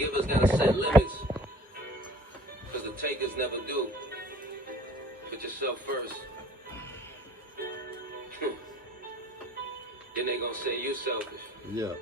givers gotta set limits. Cause the takers never do. Put yourself first. Then they gonna say you selfish. Yeah.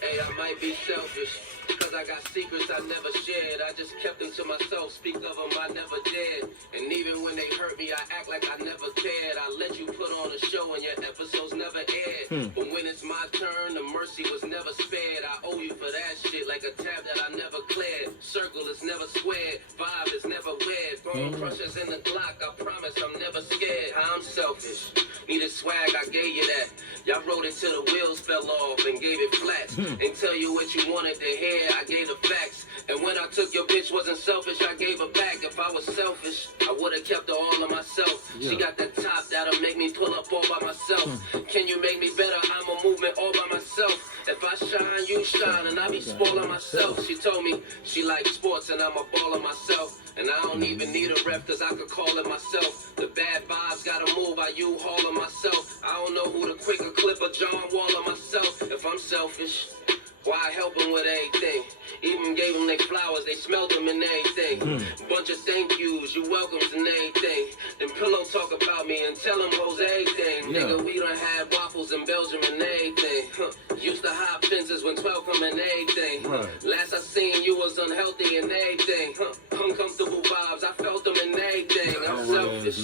Hey, I might be selfish, cause I got secrets I never shared. I just kept them to myself, speak of them I never dared. And even when they hurt me, I act like I never cared. I let you put on a show and your episodes never aired. But when it's my turn, the mercy was never spared. I owe you for that shit, like a tab that I never cleared. Circle is never squared, vibe is never weird. Bone crushers in the Glock, I promise I'm never scared. I'm selfish, needed swag, I gave you that. Y'all rode it till the wheels fell off and gave it flats. And tell you what you wanted to hear, I gave the facts. And when I took your bitch, wasn't selfish, I gave her back. If I was selfish, I would've kept her all to myself. She got that top that'll make me pull up all by myself. Can you make me better? I'm a movement all by myself. If I shine, you shine, and I be spoiling myself. She told me she likes sports and I'm a baller myself. And I don't even need a rep cause I could call it myself. The bad vibes gotta move, I U-hauling myself. I don't know who the quicker clipper, John Waller myself. If I'm selfish, why help them with everything? Even gave them their flowers, they smelled them and everything. Bunch of thank yous, you welcomes and everything. Then Pillow talk about me and tell them hoes everything. Nigga, we done had waffles in Belgium and everything. Used to hop fences when 12 come and everything. Last I seen you was unhealthy and everything. Uncomfortable vibes, I felt them and everything. I'm selfish,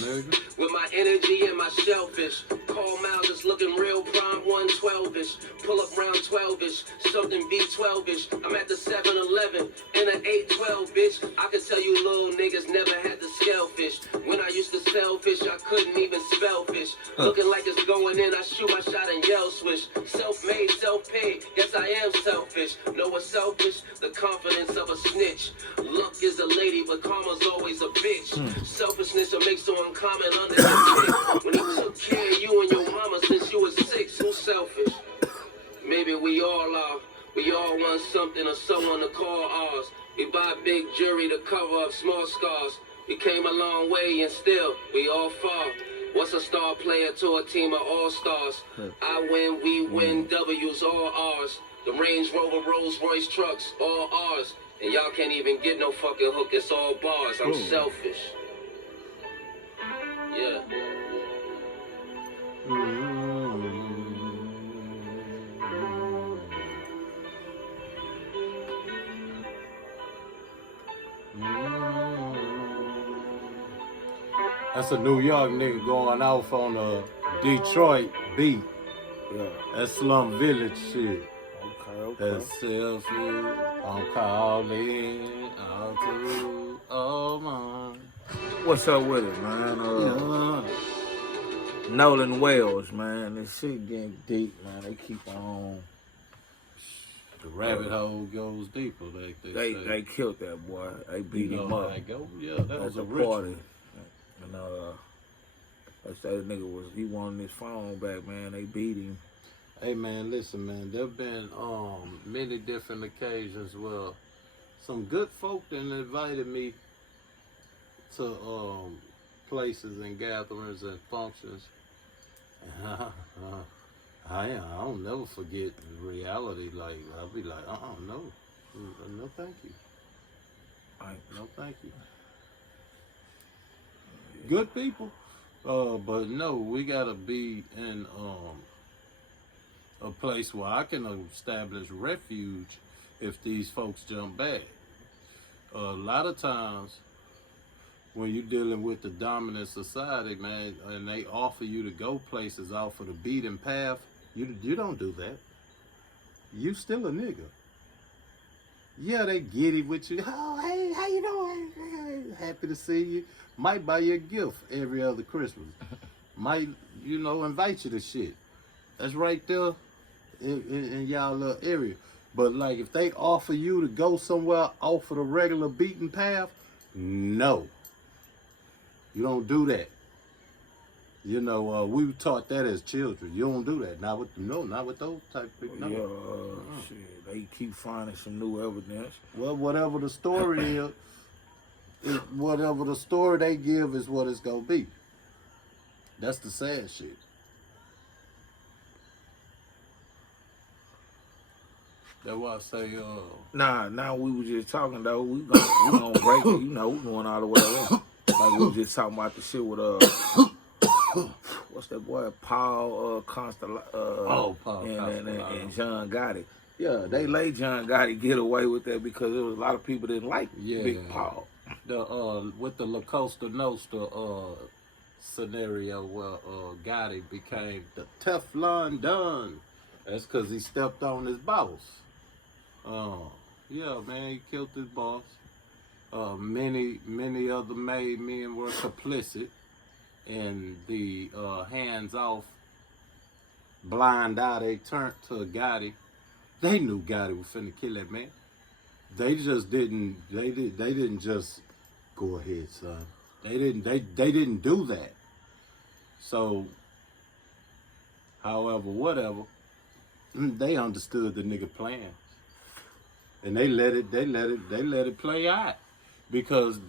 with my energy and my shellfish. Call Miles is looking real prime 112-ish. Pull up round 12-ish, something V12-ish. I'm at the 7-Eleven in an 812, bitch. I can tell you little niggas never had the scalefish. When I used to sell fish, I couldn't even spell fish. Looking like it's going in, I shoot my shot and yell swish. Self-made, self-paid, yes I am selfish. Know what's selfish? The confidence of a snitch. Luck is a lady, but karma's always a bitch. Selfishness will make so uncommon under your pick. When he took care of you and your mama since you was 6, who's selfish? Maybe we all are. We all want something or someone to call ours. We buy big jewelry to cover up small scars. We came a long way and still, we all fall. What's a star player to a team of all-stars? I win, we win, W's all ours. The Range Rover, Rolls Royce trucks, all ours. And y'all can't even get no fucking hook, it's all bars. I'm selfish. Yeah. That's a New York nigga going off on a Detroit beat. Yeah. That Slum Village shit. Okay. That's selfish. I'm calling out to all mine. What's up with it, man? Nolan Wells, man. This shit getting deep, man. They keep on. The rabbit hole goes deeper, like they say. They killed that boy. They beat him up. Yeah, that was a party. And they say the nigga he wanted his phone back, man. They beat him. Hey man, listen man, there've been many different occasions where some good folk that invited me to places and gatherings and functions. I don't never forget the reality. Like I'll be like, no thank you. No thank you. Good people, but no, we gotta be in a place where I can establish refuge if these folks jump back. A lot of times when you're dealing with the dominant society, man, and they offer you to go places off of the beaten path, you don't do that. You still a nigga. Yeah, they giddy with you. Oh, hey, how you doing? Happy to see you. Might buy you a gift every other Christmas. Might, invite you to shit. That's right there in y'all little area. But like if they offer you to go somewhere off of the regular beaten path, no. You don't do that. We were taught that as children. You don't do that. Not with those type of people. No. Shit, they keep finding some new evidence. Well, whatever the story is, whatever the story they give is what it's gonna be. That's the sad shit. That's why I say, Nah, we was just talking though. We gonna break it, you know, we going all the way around. Like we was just talking about the shit with what's that boy? Paul Paul and John Gotti. Yeah, they let John Gotti get away with that because there was a lot of people that didn't like Big Paul. The with the La Costa Nostra scenario where Gotti became the Teflon Don. That's because he stepped on his boss. Yeah, man, he killed his boss. Many other made men were complicit in the hands-off blind eye they turned to Gotti. They knew Gotti was finna kill that man. They just didn't. They didn't just go ahead, son. They didn't do that. So, however, whatever, they understood the nigga plans, and they let it play out because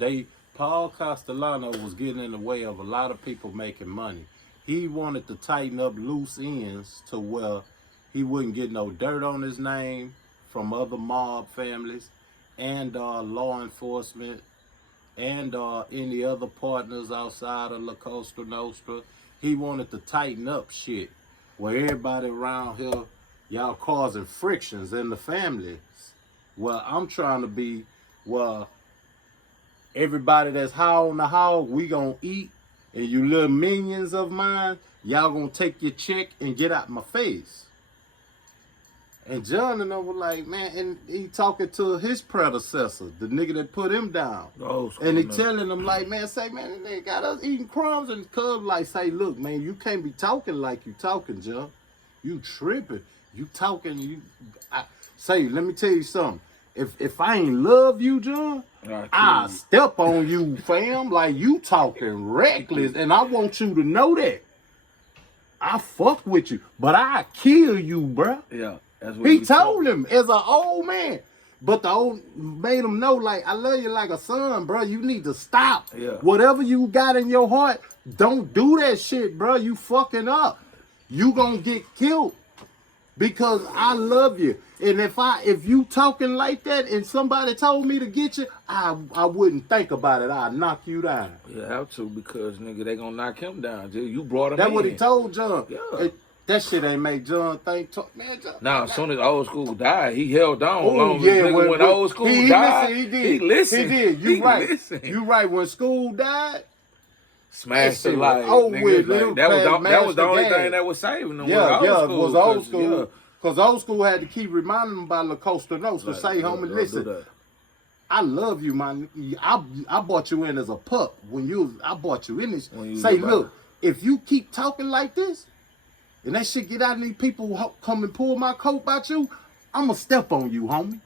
Paul Castellano was getting in the way of a lot of people making money. He wanted to tighten up loose ends to where he wouldn't get no dirt on his name from other mob families and law enforcement and any other partners outside of La Costa Nostra. He wanted to tighten up shit where everybody around here, y'all causing frictions in the families. Well, I'm trying to be, well, everybody that's high on the hog, we gonna eat, and you little minions of mine, y'all gonna take your check and get out my face. And John and I were like, man, and he talking to his predecessor, the nigga that put him down. And he telling him like, man, say, man, they got us eating crumbs, and Cub like, say, look, man, you can't be talking like you talking, John. You tripping. You talking, say, let me tell you something. If I ain't love you, John, I'll step on you, fam. Like, you talking reckless, and I want you to know that. I fuck with you, but I kill you, bruh. Yeah. That's what he told him as an old man. But the old made him know, like, I love you like a son, bro. You need to stop. Yeah. Whatever you got in your heart, don't do that shit, bro. You fucking up. You gonna get killed because I love you. And if you talking like that and somebody told me to get you, I wouldn't think about it. I'd knock you down. Yeah, have to, because nigga, they gonna knock him down. You brought him That's in. what he told John. Yeah. That shit ain't make John think. Man, John. Now, as soon as old school died, he held on. Oh, yeah, when old school died, he did. He listened. He did. You right. You right. When school died, smashed the light. Oh, with like, that was the only thing that was saving them. Yeah, it was old school. Because old school had to keep reminding them about La Costa Nostra. Like, say, homie, listen. I love you, man. I brought you in as a pup I brought you in this. Say, look, if you keep talking like this, and that shit get out and these people come and pull my coat about you, I'ma step on you, homie.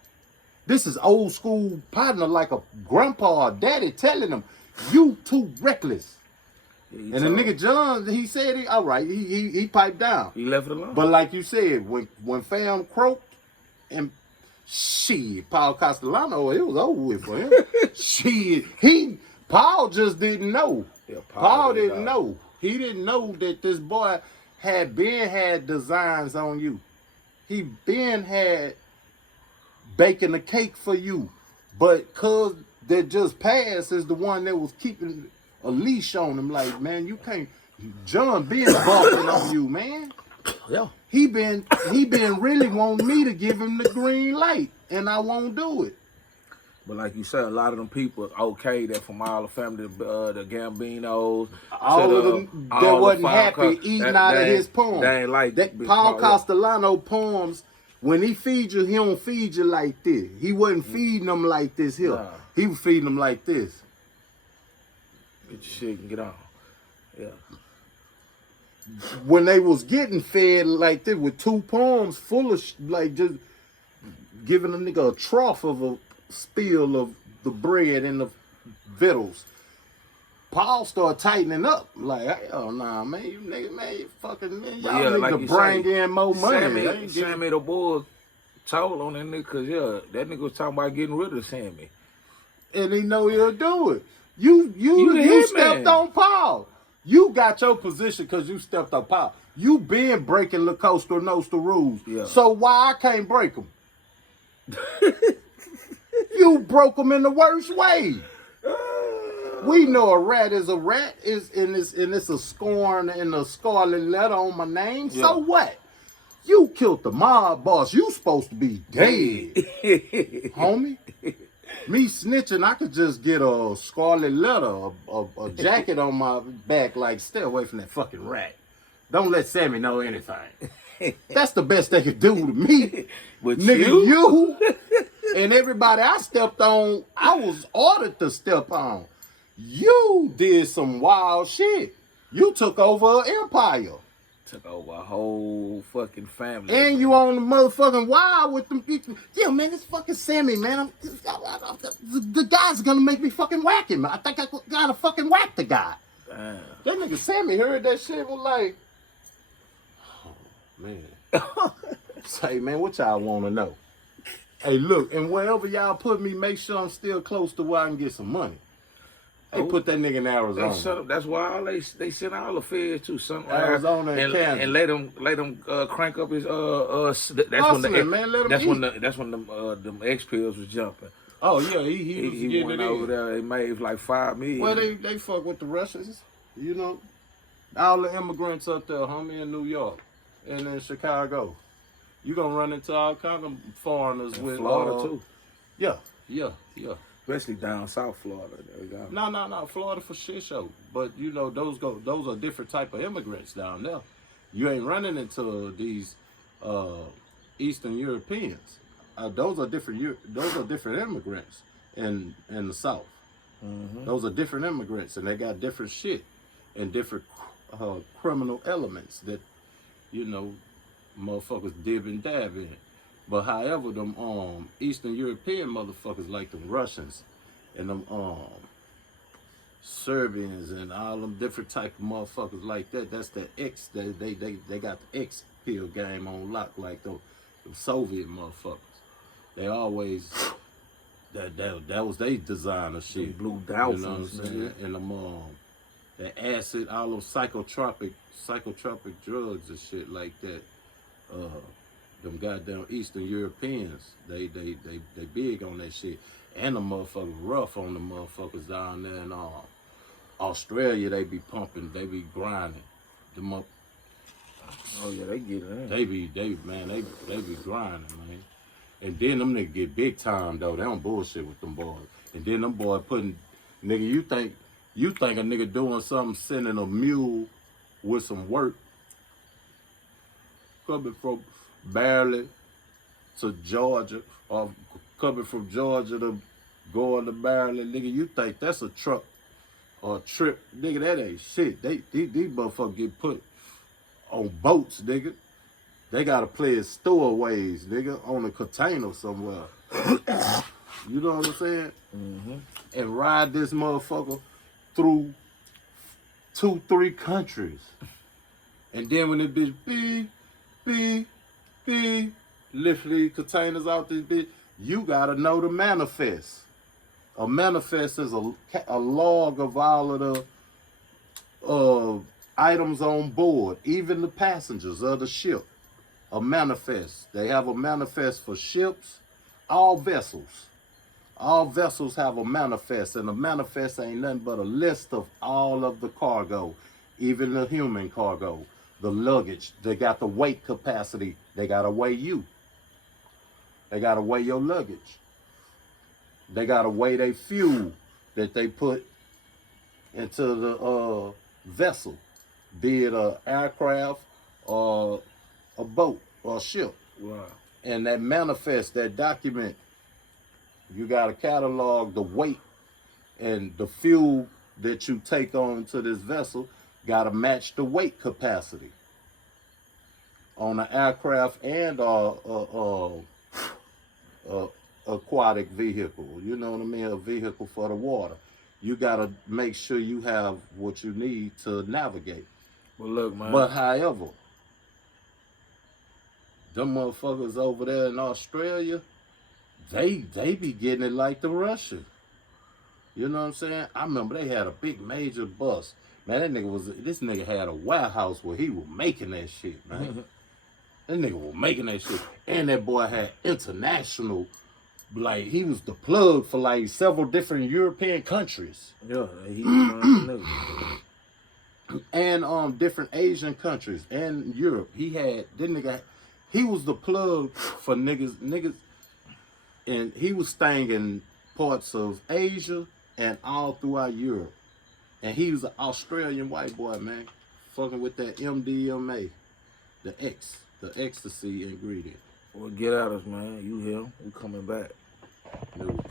This is old school partner, like a grandpa or daddy telling them, you too reckless. And the nigga John, he said, all right, he piped down. He left it alone. But like you said, when fam croaked, and shit, Paul Castellano, it was over with for him. Shit, Paul just didn't know. Yeah, Paul didn't know. He didn't know that this boy had designs on you. He had baking a cake for you. But cuz that just passed is the one that was keeping a leash on him. Like, man, you can't. John been bumping on you, man. Yeah. He been really wanting me to give him the green light, and I won't do it. But like you said, a lot of them people okay that from all the family, the Gambinos, all of them that wasn't happy eating out of his poem. They ain't like that. Paul Castellano poems, when he feeds you, he don't feed you like this. He wasn't feeding them like this here. Nah. He was feeding them like this. Get your shit and get on. Yeah. When they was getting fed like this with two poems full of like just giving a nigga a trough of a spill of the bread and the victuals, Paul started tightening up. Like, hell nah, man, you nigga, man, you fucking, man, y'all need to bring in more money. Sammy the boy told on that nigga, cause that nigga was talking about getting rid of Sammy. And he know he'll do it. You stepped on Paul. You got your position because you stepped on Paul. You been breaking La Costa Nostra rules. Yeah. So why I can't break them? You broke them in the worst way. We know a rat is a rat, and it's a scorn and a scarlet letter on my name. Yeah. So what? You killed the mob boss. You supposed to be dead, homie. Me snitching, I could just get a scarlet letter, a jacket on my back, like, stay away from that fucking rat. Don't let Sammy know anything. That's the best they could do to me. But Nigga, you and everybody I stepped on, I was ordered to step on. You did some wild shit. You took over an empire. Took over a whole fucking family. And you on the motherfucking wild with them people. Yeah, man, this fucking Sammy, man. The guy's gonna make me fucking whack him. I think I gotta fucking whack the guy. Damn. That nigga Sammy heard that shit, was like, oh, man. Say, man, what y'all wanna know? Hey, look, and wherever y'all put me, make sure I'm still close to where I can get some money. They put that nigga in Arizona. They shut up. That's why all they sent all the feds to some Arizona and Kansas. and let them crank up his that's Hustling, when man, let him that's when them X pills was jumping. Oh yeah, he was getting went it over in. there. They made like $5 million. Well, they fuck with the Russians, you know. All the immigrants up there, homie, in New York and in Chicago. You gonna run into all kind of foreigners in with Florida too. Yeah. Especially down South Florida. There we go. No, Florida for shit show. But you know, those are different type of immigrants down there. You ain't running into these Eastern Europeans. Those are different immigrants in the South. Mm-hmm. Those are different immigrants, and they got different shit and different criminal elements that, you know, motherfuckers dib and dab in. But however, them Eastern European motherfuckers like them Russians and them Serbians and all them different type of motherfuckers like that. That's the X. They got the X pill game on lock, like them Soviet motherfuckers. They always that was they design of shit. Blue You know what I'm Dolphins, saying? And them the acid, all those psychotropic drugs and shit like that. Them goddamn Eastern Europeans, they big on that shit. And the motherfuckers rough on the motherfuckers down there in Australia. They be pumping, they be grinding. Them up. Oh yeah, they get it in. They be grinding, man. And then them niggas get big time though. They don't bullshit with them boys. And then them boys putting, nigga, you think a nigga doing something, sending a mule with some work coming from Maryland to Georgia, or coming from Georgia to going to Maryland, nigga, you think that's a truck or a trip? Nigga, that ain't shit. These motherfuckers get put on boats, nigga. They gotta play as stowaways, nigga, on a container somewhere. You know what I'm saying? Mm-hmm. And ride this motherfucker through 2-3 countries. And then when it bitch lift these containers out this bitch, you gotta know the manifest. A manifest is a log of all of the items on board, even the passengers of the ship. A manifest. They have a manifest for ships, all vessels. All vessels have a manifest, and a manifest ain't nothing but a list of all of the cargo, even the human cargo, the luggage. They got the weight capacity. They gotta weigh you. They gotta weigh your luggage. They gotta weigh their fuel that they put into the vessel, be it an aircraft or a boat or a ship. Wow. And that manifest, that document, you gotta catalog the weight and the fuel that you take on to this vessel gotta match the weight capacity on an aircraft and aquatic vehicle. You know what I mean? A vehicle for the water. You gotta make sure you have what you need to navigate. Well, look, man. But however, them motherfuckers over there in Australia, they be getting it like the Russians. You know what I'm saying? I remember they had a big major bus. Man, this nigga had a warehouse where he was making that shit, man. That nigga was making that shit. And that boy had international, like, he was the plug for like several different European countries. Yeah, he nigga. And different Asian countries and Europe. He had, that nigga, he was the plug for niggas, and he was staying in parts of Asia and all throughout Europe. And he was an Australian white boy, man, fucking with that MDMA, the ecstasy ingredient. Well, get at us, man. You here? We coming back. No.